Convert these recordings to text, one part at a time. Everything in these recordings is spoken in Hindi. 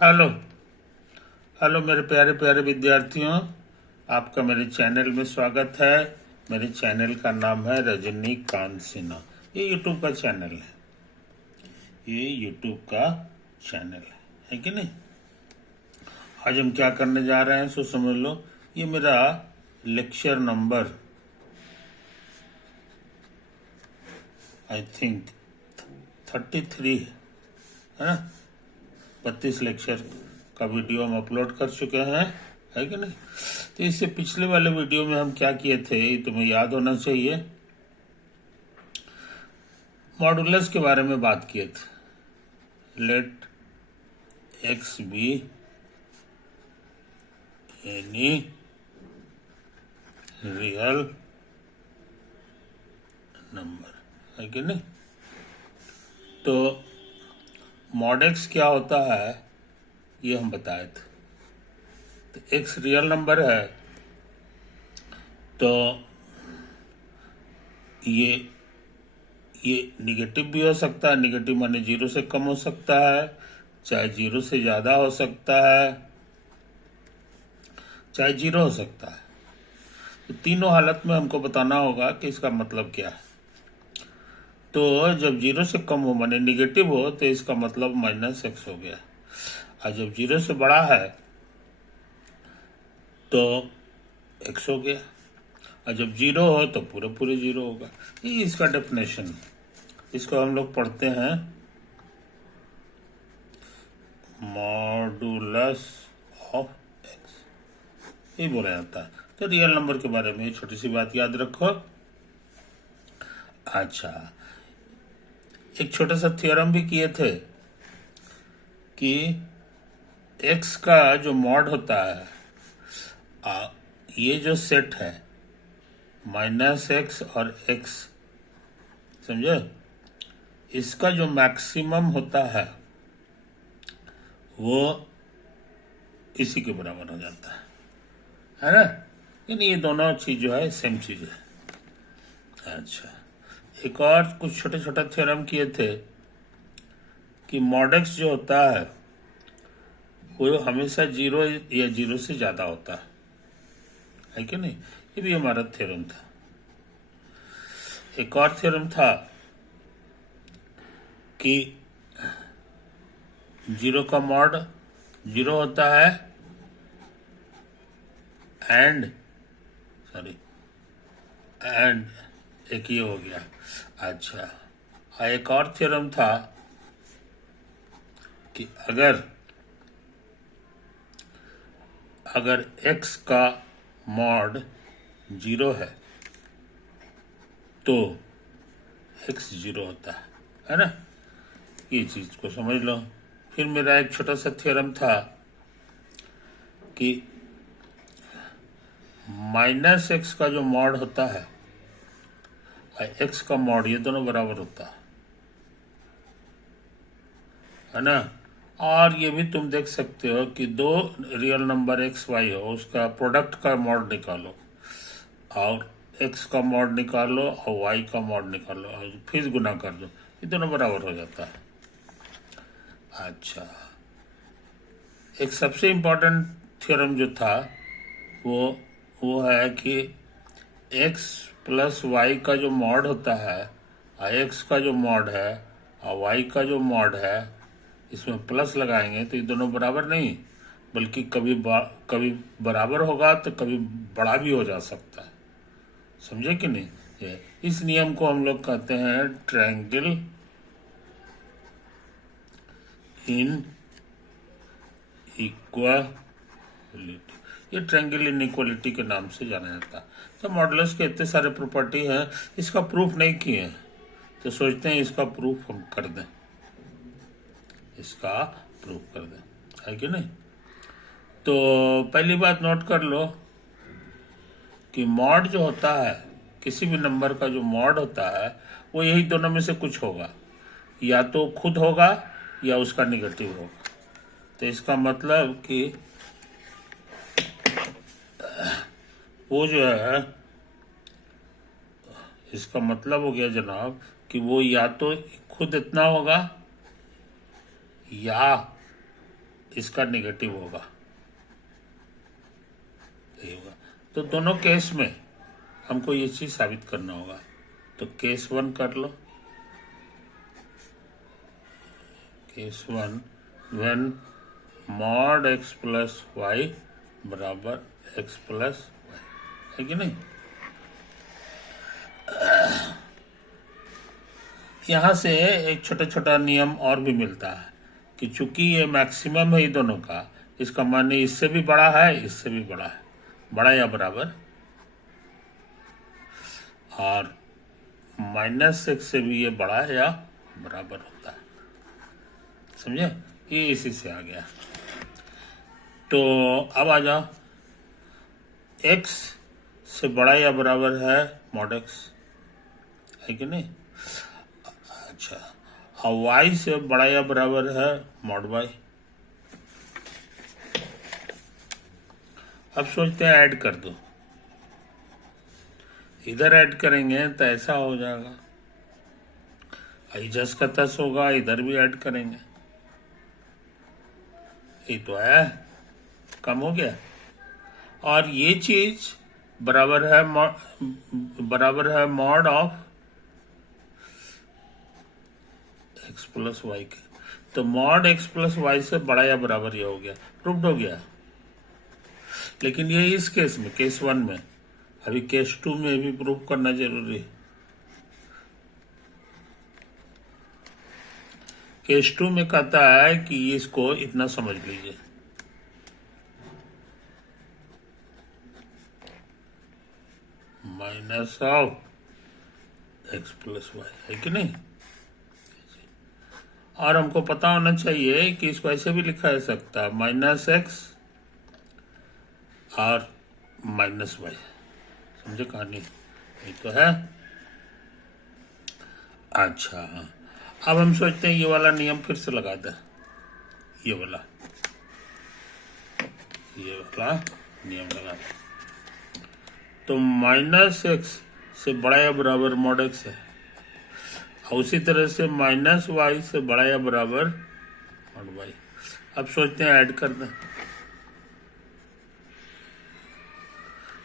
हेलो। हेलो मेरे प्यारे प्यारे विद्यार्थियों, आपका मेरे चैनल में स्वागत है। मेरे चैनल का नाम है रजनीकांत सिन्हा। ये यूट्यूब का चैनल है। ये यूट्यूब का चैनल है कि नहीं। आज हम क्या करने जा रहे हैं सो समझ लो। ये मेरा लेक्चर नंबर आई थिंक 33 है ना। 32 लेक्चर का वीडियो हम अपलोड कर चुके हैं, है कि नहीं। तो इससे पिछले वाले वीडियो में हम क्या किए थे ये तुम्हें याद होना चाहिए। मॉडुलस के बारे में बात किए थे। Let x be any real number, है कि नहीं। तो मॉड एक्स क्या होता है ये हम बताए थे। तो एक्स रियल नंबर है तो ये ये निगेटिव भी हो सकता है। निगेटिव माने जीरो से कम हो सकता है, चाहे जीरो से ज़्यादा हो सकता है, चाहे जीरो हो सकता है। तो तीनों हालत में हमको बताना होगा कि इसका मतलब क्या है। तो जब जीरो से कम हो माने निगेटिव हो तो इसका मतलब माइनस एक्स हो गया। और जब जीरो से बड़ा है तो एक्स हो गया। और जब जीरो हो तो पूरे पूरे जीरो होगा। ये इसका डेफिनेशन है। इसको हम लोग पढ़ते हैं मॉडुलस ऑफ एक्स, ये बोला जाता है। तो रियल नंबर के बारे में छोटी सी बात याद रखो। अच्छा, एक छोटा सा थ्योरम भी किए थे कि एक्स का जो मॉड होता है, ये जो सेट है माइनस एक्स और एक्स, समझे, इसका जो मैक्सिमम होता है वो इसी के बराबर हो जाता है ना। यानी ये दोनों चीज जो है सेम चीज है। अच्छा, एक और कुछ छोटे छोटे थ्योरम किए थे कि मॉड एक्स जो होता है वो हमेशा जीरो या जीरो से ज्यादा होता है कि नहीं। ये भी हमारा थ्योरम था। एक और थ्योरम था कि जीरो का मॉड जीरो होता है एंड सॉरी एंड एक ये हो गया। अच्छा, एक और थ्योरम था कि अगर अगर x का मॉड जीरो है तो x जीरो होता है ना। ये चीज को समझ लो। फिर मेरा एक छोटा सा थ्योरम था कि माइनस एक्स का जो मॉड होता है और एक्स का मॉड, ये दोनों बराबर होता है ना। और ये भी तुम देख सकते हो कि दो रियल नंबर एक्स वाई हो, उसका प्रोडक्ट का मॉड निकालो और एक्स का मॉड निकालो और वाई का मॉड निकालो और फिर गुना कर दो, ये दोनों बराबर हो जाता है। अच्छा, एक सबसे इम्पोर्टेंट थ्योरम जो था वो है कि एक्स प्लस वाई का जो मॉड होता है और एक्स का जो मॉड है और वाई का जो मॉड है, इसमें प्लस लगाएंगे तो ये दोनों बराबर नहीं, बल्कि कभी बराबर होगा तो कभी बड़ा भी हो जा सकता है। समझे कि नहीं। ये इस नियम को हम लोग कहते हैं ट्रायंगल इन इक्वालिटी। ये ट्रायंगल इनइक्वालिटी के नाम से जाना जाता है। तो मॉडुलस के इतने सारे प्रॉपर्टी हैं, इसका प्रूफ नहीं किए हैं तो सोचते हैं इसका प्रूफ हम कर दें, इसका प्रूफ कर दें, है कि नहीं। तो पहली बात नोट कर लो कि मॉड जो होता है, किसी भी नंबर का जो मॉड होता है वो यही दोनों में से कुछ होगा, या तो खुद होगा या उसका निगेटिव होगा। तो इसका मतलब कि वो जो है, इसका मतलब हो गया जनाब कि वो या तो खुद इतना होगा या इसका नेगेटिव होगा, यही होगा। तो दोनों केस में हमको ये चीज साबित करना होगा। तो केस 1 कर लो। Case 1, when mod x plus y बराबर x प्लस वाई, है कि नहीं। यहाँ से एक छोटा छोटा नियम और भी मिलता है कि चूंकि ये मैक्सिमम है ये दोनों का, इसका मान इससे भी बड़ा है, इससे भी बड़ा है, बड़ा या बराबर, और -x से भी ये बड़ा है या बराबर होता है। समझे, ये इसी से आ गया। तो अब आ जाओ, x से बड़ा या बराबर है मॉड x, है कि नहीं। अच्छा, और y से बड़ा या बराबर है मॉड y। अब सोचते हैं ऐड कर दो, इधर ऐड करेंगे तो ऐसा हो जाएगा, जस का तस होगा, इधर भी ऐड करेंगे, ये तो है, कम हो गया। और ये चीज बराबर है mod of x plus y के। तो मॉड x प्लस वाई से बड़ा या बराबर ये हो गया, प्रूव्ड हो गया। लेकिन ये इस केस में, केस 1 में, अभी केस 2 में भी प्रूव करना जरूरी है। केस 2 में कहता है कि इसको इतना समझ लीजिए, minus of x plus y, है कि नहीं। और हमको पता होना चाहिए कि इसको ऐसे भी लिखा जा सकता है, -x और -y। समझे कहानी, ये तो है। अच्छा, अब हम सोचते हैं ये वाला नियम फिर से लगा दें, ये वाला नियम लगा दें। तो -x से बड़ा या बराबर मॉड x है, और उसी तरह से -y से बड़ा या बराबर मॉड y। अब सोचते हैं ऐड कर दें,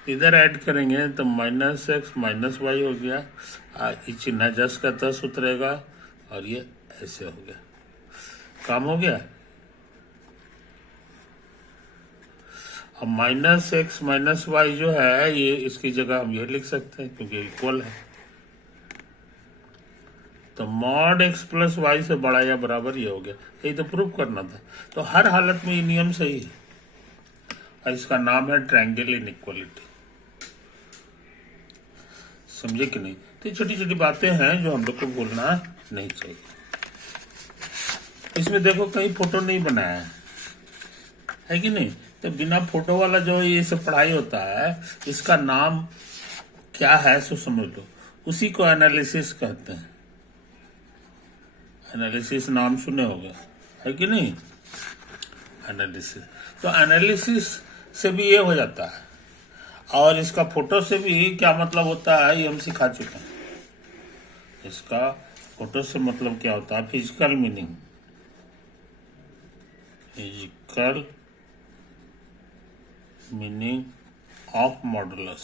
इधर ऐड करेंगे तो -x -y हो गया, ये चिन्ह जस का तस उतरेगा, और ये ऐसे हो गया, काम हो गया। अब -x -y जो है, ये इसकी जगह हम ये लिख सकते हैं क्योंकि इक्वल है। तो मॉड x प्लस वाई से बड़ा या बराबर ये हो गया, यही तो प्रूव करना था। तो हर हालत में ये नियम सही है, और इसका नाम है ट्रायंगल इनइक्वालिटी। समझे कि नहीं। तो छोटी छोटी बातें हैं जो हम लोग को भूलना नहीं चाहिए। इसमें देखो कहीं फोटो नहीं बनाया है कि नहीं। तो बिना फोटो वाला जो ये सब पढ़ाई होता है, इसका नाम क्या है सो समझ लो, उसी को एनालिसिस कहते हैं। एनालिसिस नाम सुने होंगे, है कि नहीं, एनालिसिस। तो एनालिसिस से भी ये हो जाता है, और इसका फोटो से भी क्या मतलब होता है ये हम सिखा चुके हैं। इसका फोटो से मतलब क्या होता है, physical meaning, physical meaning of modulus.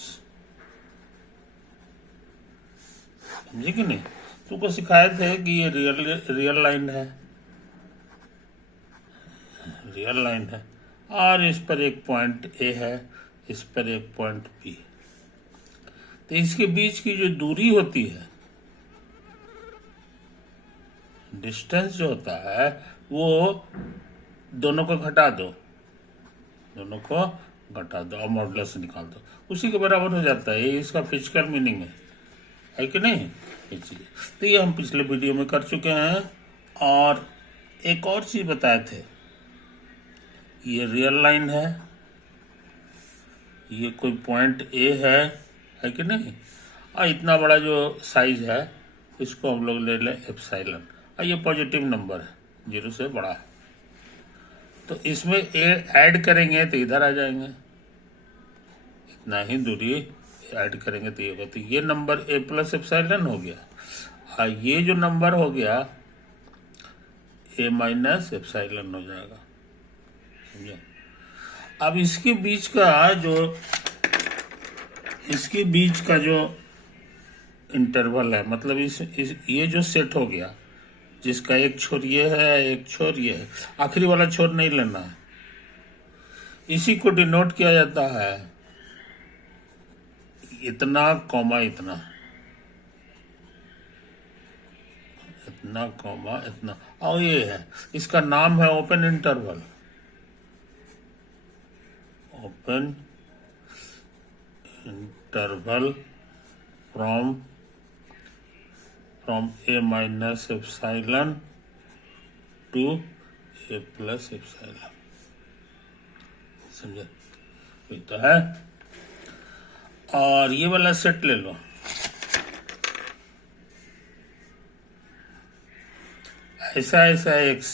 समझे कि नहीं। तुमको सिखाए थे कि ये रियल लाइन है, रियल लाइन है, और इस पर एक पॉइंट ए है, इस पर एक पॉइंट बी। तो इसके बीच की जो दूरी होती है, डिस्टेंस जो होता है, वो दोनों को घटा दो, दोनों को घटा दो और मॉडुलस निकाल दो, उसी के बराबर हो जाता है। ये इसका फिजिकल मीनिंग है कि नहीं। ये चीज तो ये हम पिछले वीडियो में कर चुके हैं। और एक और चीज बताए थे, ये रियल लाइन है, ये कोई पॉइंट ए है कि नहीं, और इतना बड़ा जो साइज है इसको हम लोग ले लें एप्सिलॉन, और ये पॉजिटिव नंबर है, 0 से बड़ा है। तो इसमें ए ऐड करेंगे तो इधर आ जाएंगे, इतना ही दूरी ऐड करेंगे तो ये होगा। तो ये नंबर ए प्लस एप्सिलॉन हो गया, और ये जो नंबर हो गया ए माइनस एप्सिलॉन हो जाएगा। समझे। अब इसके बीच का जो इंटरवल है, मतलब ये जो सेट हो गया, जिसका एक छोर ये है, एक छोर ये है, आखिरी वाला छोर नहीं लेना है, इसी को डिनोट किया जाता है इतना कॉमा इतना, इतना कॉमा इतना, और ये है, इसका नाम है open interval. Open interval from a minus epsilon to a plus epsilon, समझे। ये तो है। और ये वाला सेट ले लो, ऐसा ऐसा एक्स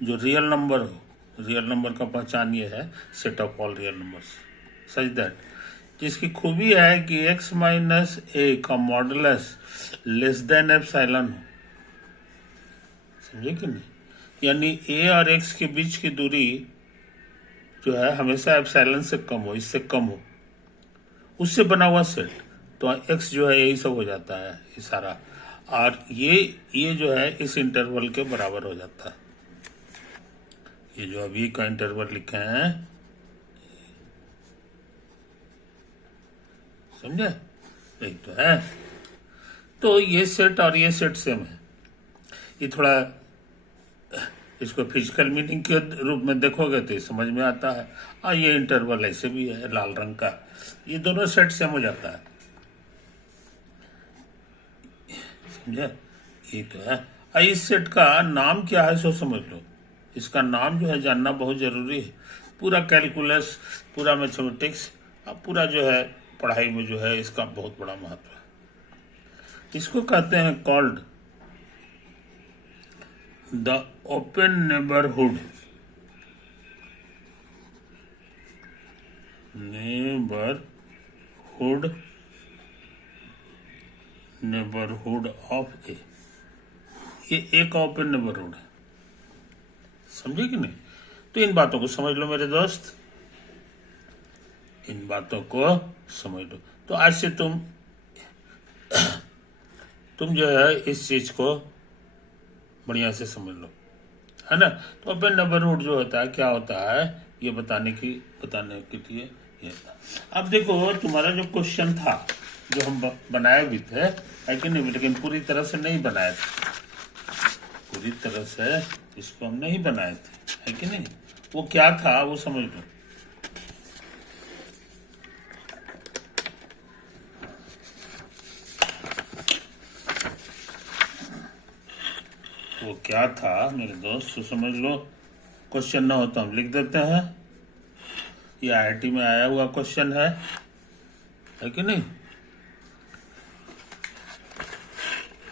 जो रियल नंबर हो, रियल नंबर का पहचान ये है set of all real numbers such that, जिसकी खूबी है कि x माइनस ए का मॉडुलस लेस देन एप्सिलॉन हो, समझे कि नहीं। यानी a और x के बीच की दूरी जो है हमेशा एप्सिलॉन से कम हो, इससे कम हो, उससे बना हुआ सेट, तो x जो है यही सब हो जाता है ये सारा, और ये जो है इस इंटरवल के बराबर हो जाता है। ये जो अभी का इंटरवल लिखे हैं, समझे, यही तो है। तो ये सेट और ये सेट सेम है। ये थोड़ा इसको फिजिकल मीनिंग के रूप में देखोगे तो समझ में आता है। और ये इंटरवल ऐसे भी है लाल रंग का, ये दोनों सेट सेम हो जाता है, समझे। ये तो है। और इस सेट का नाम क्या है सो समझ लो, इसका नाम जो है जानना बहुत जरूरी है। पूरा कैलकुलस, पूरा मैथमेटिक्स, पूरा जो है पढ़ाई में जो है इसका बहुत बड़ा महत्व है। इसको कहते हैं called the open neighbourhood, neighbourhood of a. ये एक ओपन नेबरहुड है, समझे कि नहीं। तो इन बातों को समझ लो मेरे दोस्त, इन बातों को समझ लो। तो आज से तुम जो है इस चीज को बढ़िया से समझ लो, है ना। तो ओपन नेबरहुड जो होता है क्या होता है, ये बताने के लिए ये था। अब देखो तुम्हारा जो क्वेश्चन था जो हम बनाए भी थे, है कि नहीं, लेकिन पूरी तरह से नहीं बनाए थे, पूरी तरह से इसको हम नहीं बनाए थे, है कि नहीं। वो क्या था वो समझ लो। वो क्या था मेरे दोस्त तो समझ लो। क्वेश्चन ना हो तो हम लिख देते हैं, ये IIT में आया हुआ क्वेश्चन है कि नहीं।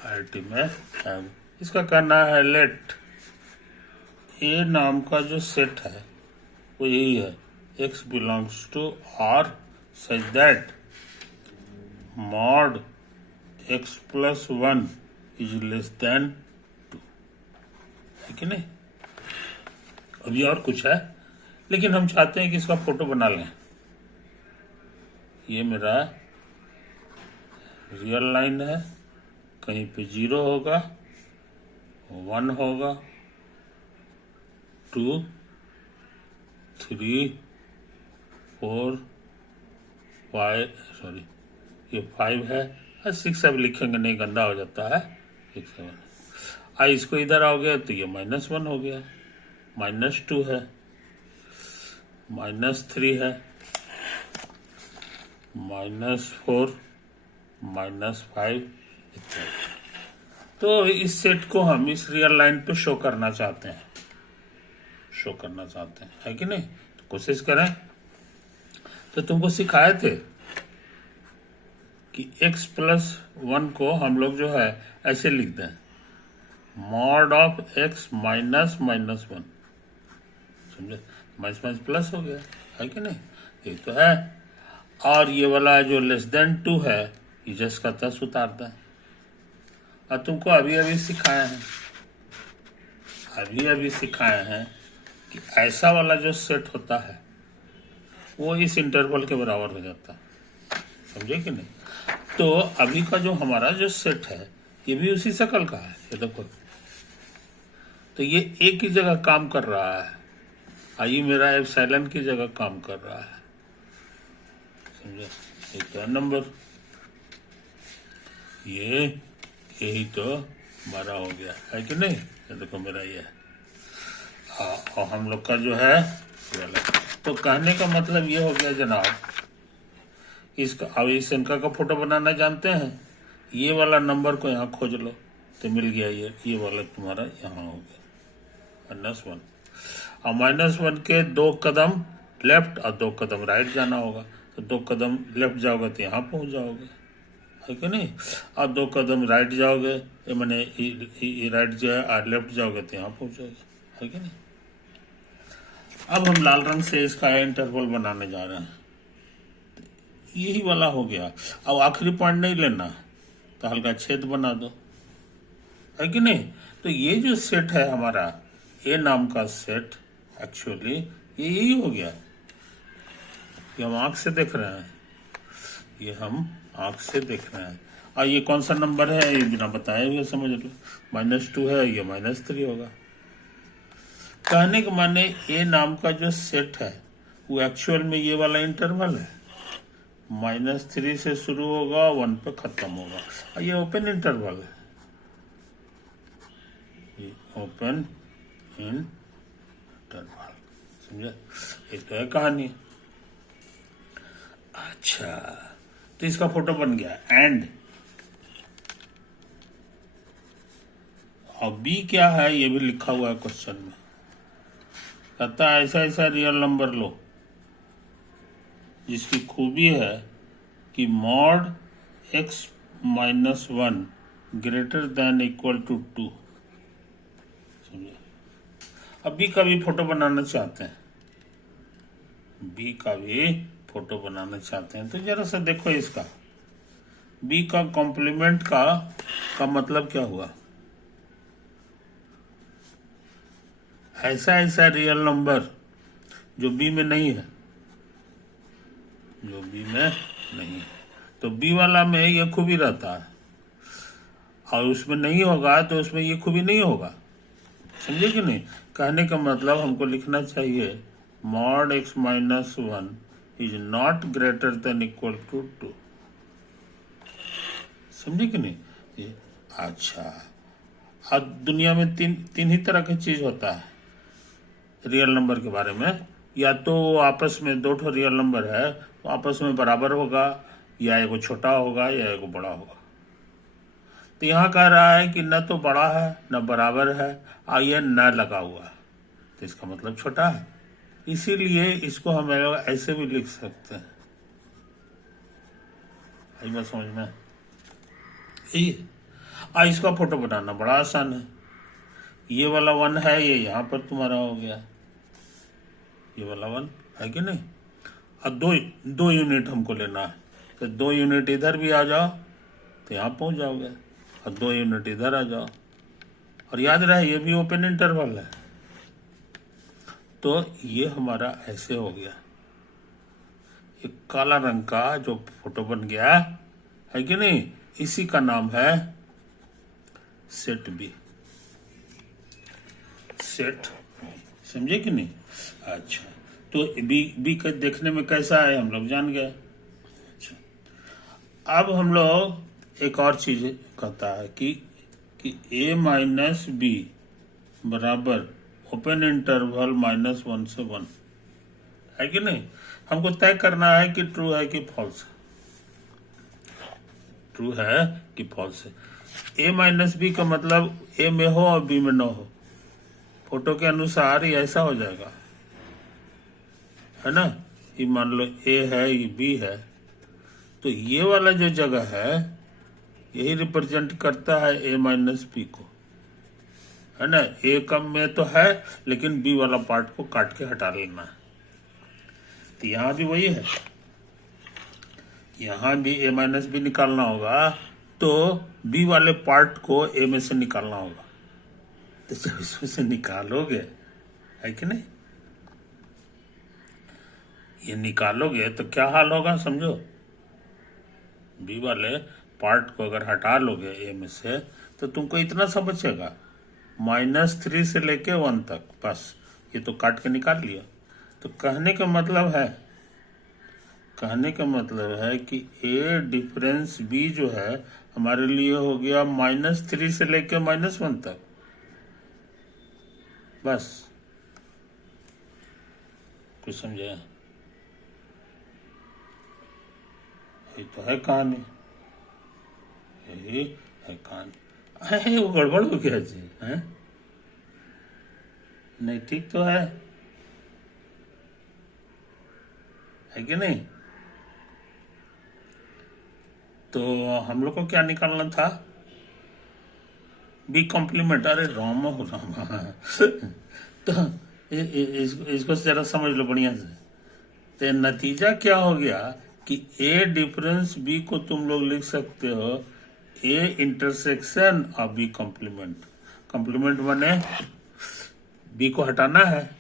IIT में इसका करना है, लेट ए नाम का जो सेट है वो यही है, x belongs to R such that mod x plus 1 is less than 2, है कि नहीं। अभी और कुछ है, लेकिन हम चाहते हैं कि इसका फोटो बना लें। ये मेरा रियल लाइन है, कहीं पे 0 होगा, 1 होगा, 2, 3, 4, 5, सॉरी ये 5 है, 6 अब लिखेंगे नहीं, गंदा हो जाता है, 6 7। इसको इधर आओगे तो ये -1 हो गया, -2 है, -3 है, -4, -5 इत्यादि। तो इस सेट को हम इस रियल लाइन पे शो करना चाहते हैं, है कि नहीं। तो कोशिश करें। तो तुमको सिखाए थे कि x प्लस 1 को हम लोग जो है ऐसे लिख दें, मॉड ऑफ x माइनस -1, समझे, माइनस प्लस हो गया, है कि नहीं। ये तो है। और ये वाला जो लेस देन 2 है, ये जस्ट का तस उतारता है। और तुमको अभी अभी सिखाए हैं कि ऐसा वाला जो सेट होता है वो इस इंटरवल के बराबर हो जाता है, समझे कि नहीं। तो अभी का जो हमारा जो सेट है ये भी उसी शकल का है, ये देखो। तो ये एक ही जगह काम कर रहा है, आई मेरा एप्सिलॉन की जगह काम कर रहा है, समझे। ये क्या नंबर, ये यही तो हमारा हो गया है कि नहीं। ये देखो मेरा ये है, और हम लोग का जो है ये वाला। तो कहने का मतलब ये हो गया जनाब, इसका अब इस इनका का फोटो बनाना जानते हैं, ये वाला नंबर को यहाँ खोज लो तो मिल गया, ये वाला तुम्हारा यहाँ हो गया -1। और -1 के 2 कदम लेफ्ट और 2 कदम राइट जाना होगा, तो 2 कदम लेफ्ट जाओगे तो यहाँ पहुँच जाओगे, है कि नहीं। और 2 कदम राइट जाओगे, मैंने राइट जो है और लेफ्ट जाओगे तो यहाँ पहुँचोगे, है कि नहीं। अब हम लाल रंग से इसका इंटरवल बनाने जा रहे हैं, यही वाला हो गया। अब आखिरी पॉइंट नहीं लेना, तो हल्का छेद बना दो, है कि नहीं। तो ये जो सेट है हमारा, ए नाम का सेट, एक्चुअली ये यही हो गया। ये हम आंख से देख रहे हैं, ये हम आंख से देख रहे हैं। और ये कौन सा नंबर है ये बिना बताए हुए समझ लो, -2 है, ये -3 होगा। कहने के माने ए नाम का जो सेट है वो एक्चुअल में ये वाला इंटरवल है, -3 से शुरू होगा, 1 पे खत्म होगा, और ये ओपन इंटरवल है, ये ओपन इंटरवल, समझे। ये तो है कहानी। अच्छा, तो इसका फोटो बन गया। एंड और बी क्या है ये भी लिखा हुआ है क्वेश्चन में, कहता है ऐसा ऐसा रियल नंबर लो जिसकी खूबी है कि mod x -1 greater than equal to 2, समझे। अब बी का भी फोटो बनाना चाहते हैं, बी का भी फोटो बनाना चाहते हैं, तो जरा सा देखो इसका बी का कॉम्प्लीमेंट का मतलब क्या हुआ। ऐसा ऐसा रियल नंबर जो बी में नहीं है, जो बी में नहीं है, तो बी वाला में ये खूबी रहता है, और उसमें नहीं होगा तो उसमें ये खूबी नहीं होगा, समझे कि नहीं। कहने का मतलब हमको लिखना चाहिए mod x -1 is not greater than equal to 2, समझे कि नहीं ये। अच्छा, अब दुनिया में तीन ही तरह की चीज होता है रियल नंबर के बारे में, या तो आपस में 2 ठो रियल नंबर है तो आपस में बराबर होगा, या एगो छोटा होगा या एगो बड़ा होगा। तो यहाँ कह रहा है कि न तो बड़ा है न बराबर है और ये न लगा हुआ है, तो इसका मतलब छोटा है, इसीलिए इसको हम ऐसे भी लिख सकते हैं। आई बात समझ में, इसका फोटो बनाना बड़ा आसान है। ये वाला 1 है, ये यहाँ पर तुम्हारा हो गया, ये वाला 1 है कि नहीं। अब दो यूनिट हमको लेना है, तो 2 यूनिट इधर भी आ जाओ तो यहाँ पहुँच जाओगे, और 2 यूनिट इधर आ जाओ, और याद रहे ये भी ओपन इंटरवल है। तो ये हमारा ऐसे हो गया, एक काला रंग का जो फोटो बन गया है कि नहीं, इसी का नाम है सेट बी, सेट, समझे कि नहीं। अच्छा, तो बी का देखने में कैसा है हम लोग जान गए। अच्छा, अब हम लोग एक और चीज कहता है कि a - b बराबर ओपन इंटरवल -1 से 1, है कि नहीं। हमको तय करना है कि ट्रू है कि फॉल्स, ट्रू है कि फॉल्स है। a - b का मतलब a में हो और b में न हो, फोटो के अनुसार ये ऐसा हो जाएगा, है ना। ये मान लो a है, ये b है, तो ये वाला जो जगह है यही रिप्रेजेंट करता है a - b को, है ना। a कम में तो है लेकिन b वाला पार्ट को काट के हटा लेना है, तो यहाँ भी वही है, यहाँ भी a - b निकालना होगा, तो b वाले पार्ट को a में से निकालना होगा। तो जब इसमें से निकालोगे, है कि नहीं, ये निकालोगे तो क्या हाल होगा समझो। बी वाले पार्ट को अगर हटा लोगे ए में से तो तुमको इतना सा बचेगा, -3 से लेके 1 तक, बस ये तो काट के निकाल लिया। तो कहने का मतलब है कि ए डिफरेंस बी जो है हमारे लिए हो गया -3 से लेके -1 तक, बस। कुछ समझे? ये तो है कहानी, यही है कहानी। है वो गड़बड़ हो गया जी है? नहीं ठीक तो है कि नहीं? तो हम लोग को क्या निकालना था? B complement. अरे राम हो राम। तो इसको जरा समझ लो बढ़िया से। तो नतीजा क्या हो गया कि ए डिफरेंस बी को तुम लोग लिख सकते हो ए इंटरसेक्शन और बी कॉम्प्लीमेंट। कॉम्प्लीमेंट माने बी को हटाना है,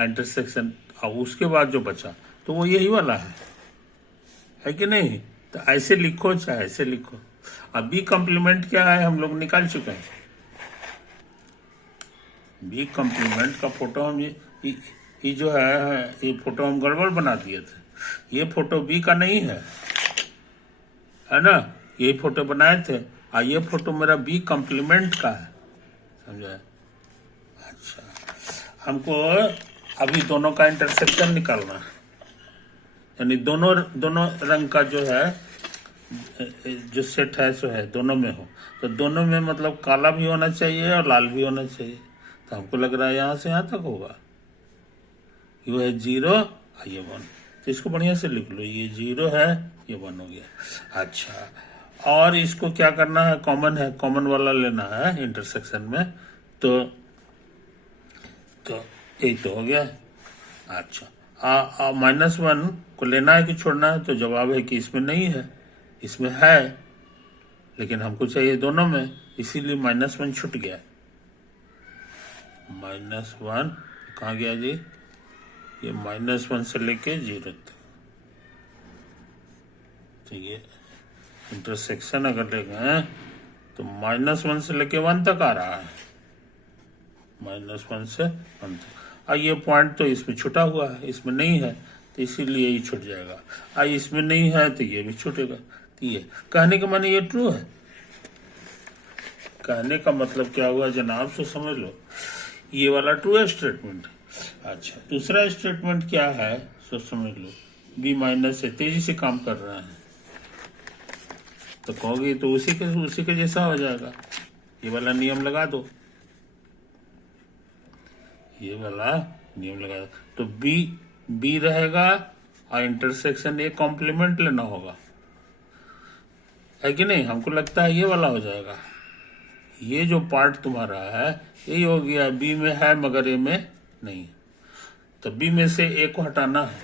इंटरसेक्शन, और उसके बाद जो बचा तो वो यही वाला है कि नहीं? तो ऐसे लिखो चाहे ऐसे लिखो। अब बी कॉम्प्लीमेंट क्या है हम लोग निकाल चुके हैं। बी कॉम्प्लीमेंट का फोटो हम ये जो है ये फोटो हम गड़बड़ बना दिए थे। ये फोटो बी का नहीं है ना? ये फोटो बनाए थे और ये फोटो मेरा बी कॉम्प्लीमेंट का है, समझे? अच्छा, हमको अभी दोनों का इंटरसेक्शन निकालना है, यानी दोनों रंग का जो है जो सेट है सो है दोनों में हो। तो दोनों में मतलब काला भी होना चाहिए और लाल भी होना चाहिए। तो हमको लग रहा है यहाँ से यहाँ तक होगा। ये है 0 और ये 1। तो इसको बढ़िया से लिख लो, ये 0 है, ये 1 हो गया। अच्छा, और इसको क्या करना है? कॉमन है, कॉमन वाला लेना है इंटरसेक्शन में। तो यही तो हो गया। अच्छा, -1 को लेना है कि छोड़ना है? तो जवाब है कि इसमें नहीं है, इसमें है, लेकिन हमको चाहिए दोनों में, इसीलिए -1 छूट गया। -1 कहाँ गया जी? ये -1 से लेके 0 तक। तो ये इंटरसेक्शन अगर ले गए तो -1 से लेके 1 तक आ रहा है, -1 से 1 तक। ये पॉइंट तो इसमें छुटा हुआ है, इसमें नहीं है, तो इसीलिए ये छूट जाएगा। इसमें नहीं है तो ये भी छूटेगा। तो ये कहने का माने ये ट्रू है। कहने का मतलब क्या हुआ जनाब, सो समझ लो, ये वाला ट्रू है स्टेटमेंट। अच्छा, दूसरा स्टेटमेंट क्या है सो समझ लो, बी माइनस से तेजी से काम कर रहा है, तो कहोगे तो उसी के जैसा हो जाएगा। ये वाला नियम लगा दो, ये वाला नियम लगा दो, तो बी रहेगा और इंटरसेक्शन ए कॉम्प्लीमेंट लेना होगा, है कि नहीं? हमको लगता है ये वाला हो जाएगा। ये जो पार्ट तुम्हारा है यही हो गया, बी में है मगर ए में नहीं। तो बी में से ए को हटाना है,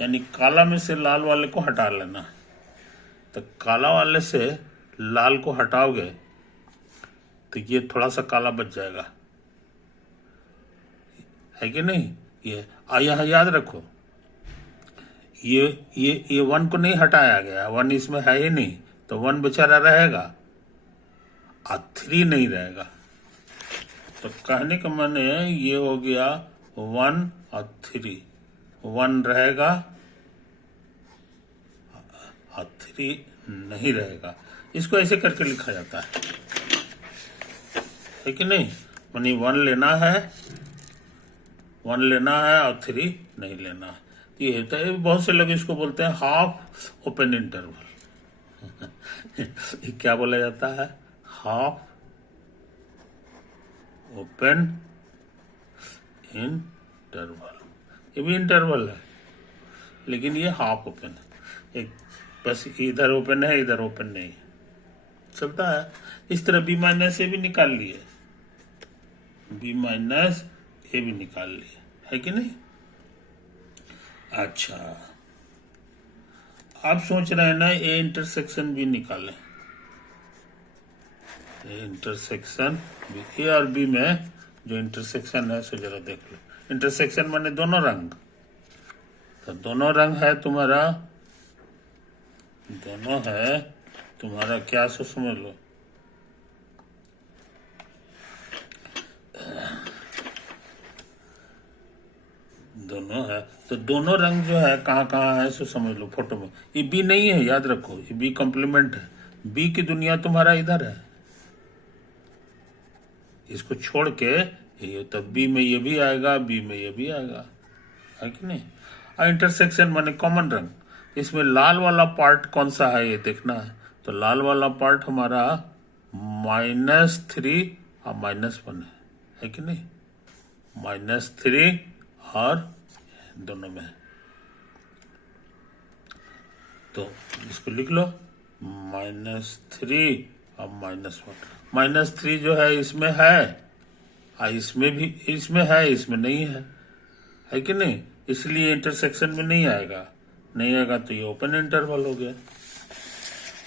यानी काला में से लाल वाले को हटा लेना है। तो काला वाले से लाल को हटाओगे तो ये थोड़ा सा काला बच जाएगा, है कि नहीं? ये यहाँ याद रखो, ये 1 को नहीं हटाया गया, 1 इसमें है ही नहीं, तो 1 बेचारा रहेगा और 3 नहीं रहेगा। तो कहने का माने ये हो गया 1 और 3, 1 रहेगा और 3 नहीं रहेगा। इसको ऐसे करके लिखा जाता है कि नहीं? मानी 1 लेना है, 1 लेना है और 3 नहीं लेना है। ये तो बहुत से लोग इसको बोलते हैं हाफ ओपन इंटरवल। क्या बोला जाता है? Half open interval. ये भी इंटरवल है लेकिन ये हाफ ओपन है, एक बस इधर ओपन है इधर ओपन नहीं, चलता है। इस तरह बी माइनस ए भी निकाल लिए, बी माइनस ए भी निकाल लिए, है कि नहीं? अच्छा, आप सोच रहे हैं ना ए इंटरसेक्शन भी निकालें। ए इंटरसेक्शन बी, ए और बी में जो इंटरसेक्शन है सो जरा देख लो। इंटरसेक्शन माने दोनों रंग, तो दोनों रंग है तुम्हारा, दोनों है तुम्हारा क्या, सो समझ लो, दोनों है। तो दोनों रंग जो है कहाँ कहाँ है सो समझ लो फोटो में। ये बी नहीं है, याद रखो, ये बी कॉम्प्लीमेंट है। बी की दुनिया तुम्हारा इधर है, इसको छोड़ के ये, तब बी में ये भी आएगा, बी में ये भी आएगा, है कि नहीं। और इंटरसेक्शन माने कॉमन रंग। इसमें लाल वाला पार्ट कौन सा है ये देखना है। तो लाल वाला पार्ट हमारा -3 और -1 है कि नहीं, -3 और दोनों में है। तो इसको लिख लो, -3 और -1। -3 जो है इसमें है, इसमें भी, इसमें है, इसमें नहीं है कि नहीं, इसलिए इंटरसेक्शन में नहीं आएगा। नहीं आएगा तो ये ओपन इंटरवल हो गया,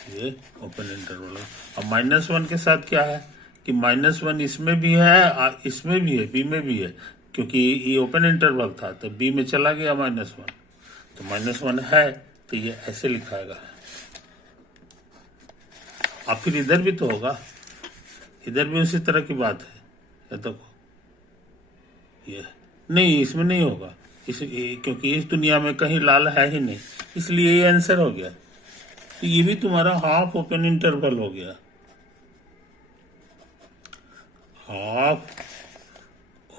ये ओपन इंटरवल है। और -1 के साथ क्या है कि -1 इसमें भी है और इसमें भी है, बी में भी है, क्योंकि ये ओपन इंटरवल था तो बी में चला गया -1, तो -1 है, तो ये ऐसे लिखाएगा। और फिर इधर भी तो होगा, इधर भी उसी तरह की बात है। ये देखो, ये नहीं, इसमें नहीं होगा, क्योंकि इस दुनिया में कहीं लाल है ही नहीं, इसलिए ये आंसर हो गया। तो ये भी तुम्हारा हाफ ओपन इंटरवल हो गया, हाफ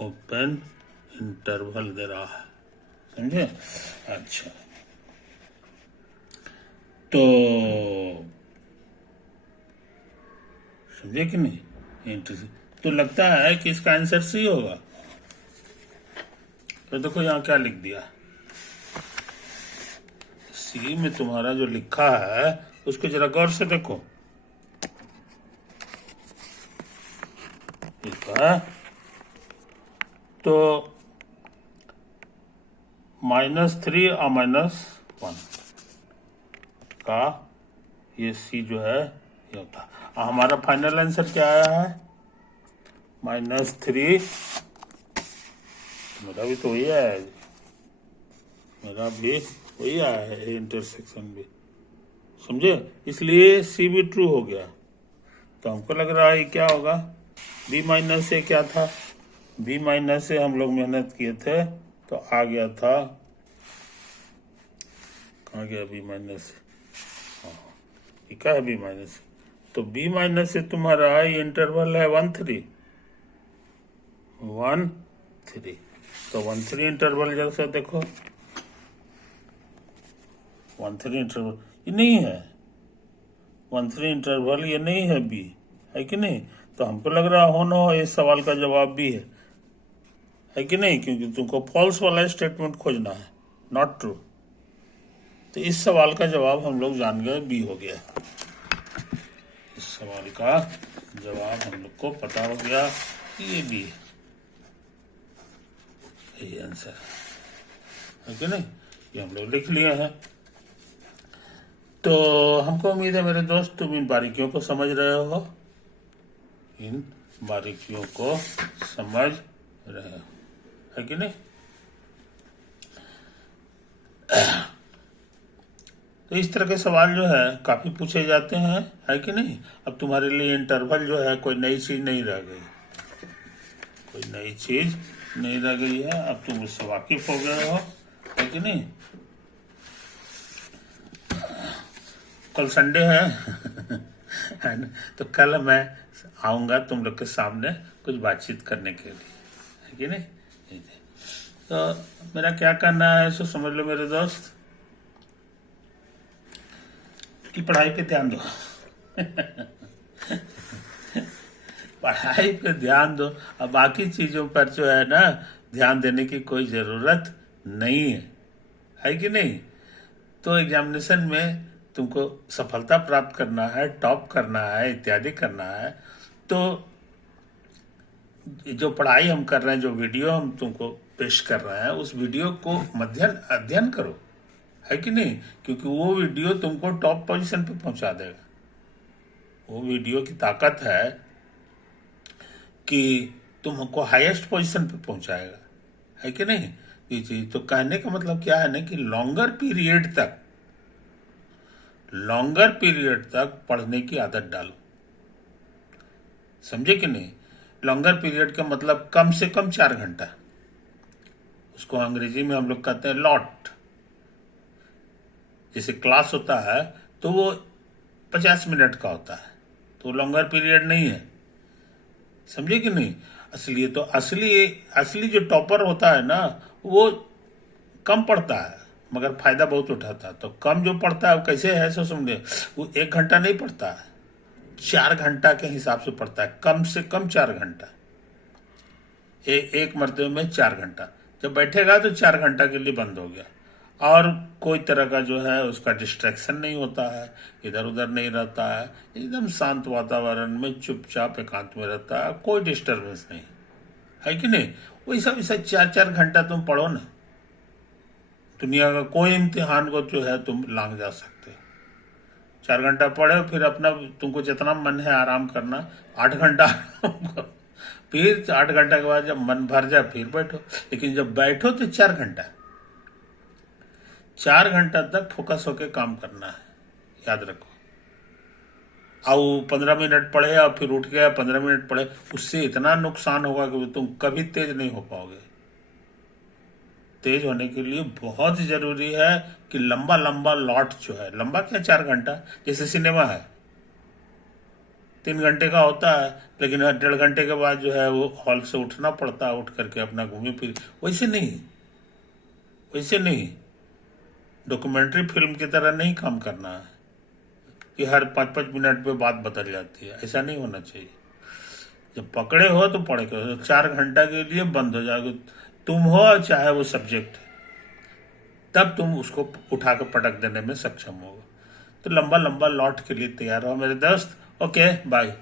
ओपन इंटरवल दे रहा है, समझे। अच्छा, तो समझे कि नहीं, तो लगता है कि इसका आंसर सी होगा। तो देखो यहाँ क्या लिख दिया, सी में तुम्हारा जो लिखा है उसको जरा गौर से देखो। लिखा है तो -3 और -1 का ये सी जो है ये होता। और हमारा फाइनल आंसर क्या आया है, -3। मेरा भी तो वही आया है, मेरा भी वही आया है, इंटरसेक्शन भी, समझे, इसलिए सी भी ट्रू हो गया। तो हमको लग रहा है क्या होगा, B- क्या था, B- हम लोग मेहनत किए थे तो आ गया था, कहाँ गया B-, क्या है B-, तो B- से तुम्हारा ये इंटरवल है 1-3, 1-3। तो 1-3 इंटरवल जैसा देखो, 1-3 इंटरवल ये नहीं है, 1-3 इंटरवल ये नहीं है, बी है कि नहीं। तो हमको लग रहा हो ना हो इस सवाल का जवाब भी है कि नहीं, क्योंकि तुमको फॉल्स वाला स्टेटमेंट खोजना है, नॉट ट्रू। तो इस सवाल का जवाब हम लोग जान गए, बी हो गया। इस सवाल का जवाब हम लोग को पता हो गया कि ये बी है, ये आंसर है कि नहीं, ये हम लोग लिख लिए हैं। तो हमको उम्मीद है मेरे दोस्त तुम इन बारीकियों को समझ रहे हो, इन बारीकियों को समझ रहे हो, है कि नहीं। तो इस तरह के सवाल जो है काफी पूछे जाते हैं, है कि नहीं। अब तुम्हारे लिए इंटरवल जो है कोई नई चीज नहीं रह गई, कोई नई चीज नहीं रह गई है, अब तुम उससे वाकिफ हो गए हो, है कि नहीं। कल संडे है है ना, तो कल मैं आऊंगा तुम लोग के सामने कुछ बातचीत करने के लिए, है कि नहीं। तो मेरा क्या करना है सो समझ लो मेरे दोस्त, कि पढ़ाई पे ध्यान दो पढ़ाई पे ध्यान दो, अब बाकी चीजों पर जो है ना ध्यान देने की कोई जरूरत नहीं है कि नहीं। तो एग्जामिनेशन में तुमको सफलता प्राप्त करना है, टॉप करना है, इत्यादि करना है, तो जो पढ़ाई हम कर रहे हैं, जो वीडियो हम तुमको पेश कर रहे हैं, उस वीडियो को अध्ययन करो, है कि नहीं, क्योंकि वो वीडियो तुमको टॉप पोजीशन पे पहुंचा देगा। वो वीडियो की ताकत है कि तुमको हाईएस्ट पोजीशन पे पहुंचाएगा, है कि नहीं। ये चीज। तो कहने का मतलब क्या है ना कि लॉन्गर पीरियड तक पढ़ने की आदत डालो। समझे कि नहीं? लॉन्गर पीरियड का मतलब कम से कम 4 घंटा। उसको अंग्रेजी में हम लोग कहते हैं लॉट। जैसे क्लास होता है तो वो 50 मिनट का होता है, तो लॉन्गर पीरियड नहीं है। समझे कि नहीं? असली तो असली असली जो टॉपर होता है ना, वो कम पढ़ता है मगर फायदा बहुत उठाता है। तो कम जो पढ़ता है वो कैसे है सो समझे, वो 1 घंटा नहीं पढ़ता है, 4 घंटा के हिसाब से पढ़ता है, कम से कम 4 घंटा। एक मरतबे में 4 घंटा जब बैठेगा तो 4 घंटा के लिए बंद हो गया, और कोई तरह का जो है उसका डिस्ट्रैक्शन नहीं होता है, इधर उधर नहीं रहता है, एकदम शांत वातावरण में चुपचाप एकांत में रहता है, कोई डिस्टर्बेंस नहीं है कि नहीं? वैसा वैसा 4 4 घंटा तुम पढ़ो ना, दुनिया का कोई इम्तिहान को जो है तुम लांग जा सकते हो। 4 घंटा पढ़े, फिर अपना तुमको जितना मन है आराम करना, 8 घंटा आराम करो। फिर 8 घंटा के बाद जब मन भर जाए फिर बैठो, लेकिन जब बैठो तो 4 घंटा, 4 घंटा तक फोकस होके काम करना है, याद रखो। आओ 15 मिनट पढ़े और फिर उठ गया, 15 मिनट पढ़े, उससे इतना नुकसान होगा कि तुम कभी तेज नहीं हो पाओगे। तेज होने के लिए बहुत जरूरी है कि लंबा लंबा लॉट जो है, लंबा क्या 4 घंटा, जैसे सिनेमा है 3 घंटे का होता है, लेकिन 1.5 घंटे के बाद जो है वो हॉल से उठना पड़ता है, उठ करके अपना घूमे फिर। वैसे नहीं, वैसे नहीं, डॉक्यूमेंट्री फिल्म की तरह नहीं काम करना है कि हर 5 5 मिनट पे बात बदल जाती है, ऐसा नहीं होना चाहिए। जब पकड़े हो तो पढ़ के 4 घंटा के लिए बंद हो जाओगे, तुम हो चाहे वो सब्जेक्ट है, तब तुम उसको उठा के पटक देने में सक्षम होगे। तो लंबा लंबा लॉट के लिए तैयार हो मेरे दोस्त। Okay, bye.